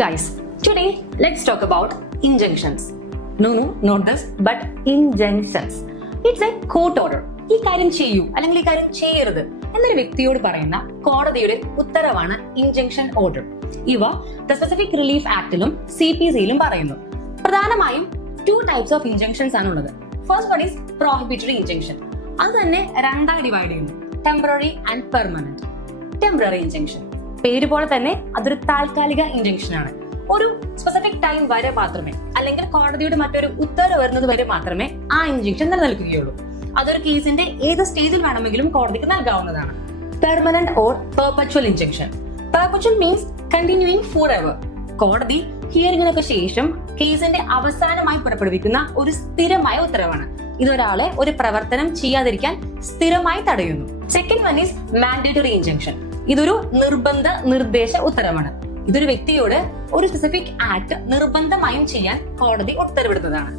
Guys, today let's talk about injunctions. No, not this, but injunctions. It's a court order. ഈ കാര്യം ചെയ്യൂ അല്ലെങ്കിൽ ഈ കാര്യം ചെയ്യരുത് എന്നൊരു വ്യക്തിയോട് പറയുന്ന കോടതിയുടെ ഉത്തരവാണ് ഇൻജങ്ഷൻ ഓർഡർ. ഇവ ദ സ്പെസിഫിക് റിലീഫ് ആക്ടിലും CPCയിലും പറയുന്നു. പ്രധാനമായും 2 types of injunctions ആണുള്ളത്. First one is prohibitory injunction. അത് തന്നെ രണ്ടായി ഡിവൈഡ് ചെയ്യുന്നു, temporary and permanent. Temporary injunction പേര് പോലെ തന്നെ അതൊരു താൽക്കാലിക ഇൻജങ്ഷൻ ആണ്. ഒരു സ്പെസിഫിക് ടൈം വരെ മാത്രമേ അല്ലെങ്കിൽ കോടതിയുടെ മറ്റൊരു ഉത്തരവ് വരുന്നത് വരെ മാത്രമേ ആ ഇൻജങ്ഷൻ നിലനിൽക്കുകയുള്ളൂ. അതൊരു കേസിന്റെ ഏത് സ്റ്റേജിൽ വേണമെങ്കിലും കോടതിക്ക് നൽകാവുന്നതാണ്. Permanent or perpetual injunction. Perpetual means continuing for ever. കോടതി ഹിയറിംഗിനൊക്കെ ശേഷം കേസിന്റെ അവസാനമായി പുറപ്പെടുവിക്കുന്ന ഒരു സ്ഥിരമായ ഉത്തരവാണ്. ഇതൊരാളെ ഒരു പ്രവർത്തനം ചെയ്യാതിരിക്കാൻ സ്ഥിരമായി തടയുന്നു. Second one is mandatory injunction. ഇതൊരു നിർബന്ധ നിർദ്ദേശ ഉത്തരവാണ്. ഇതൊരു വ്യക്തിയോട് ഒരു സ്പെസിഫിക് ആക്ട് നിർബന്ധമായും ചെയ്യാൻ കോടതി ഉത്തരവിടുന്നതാണ്.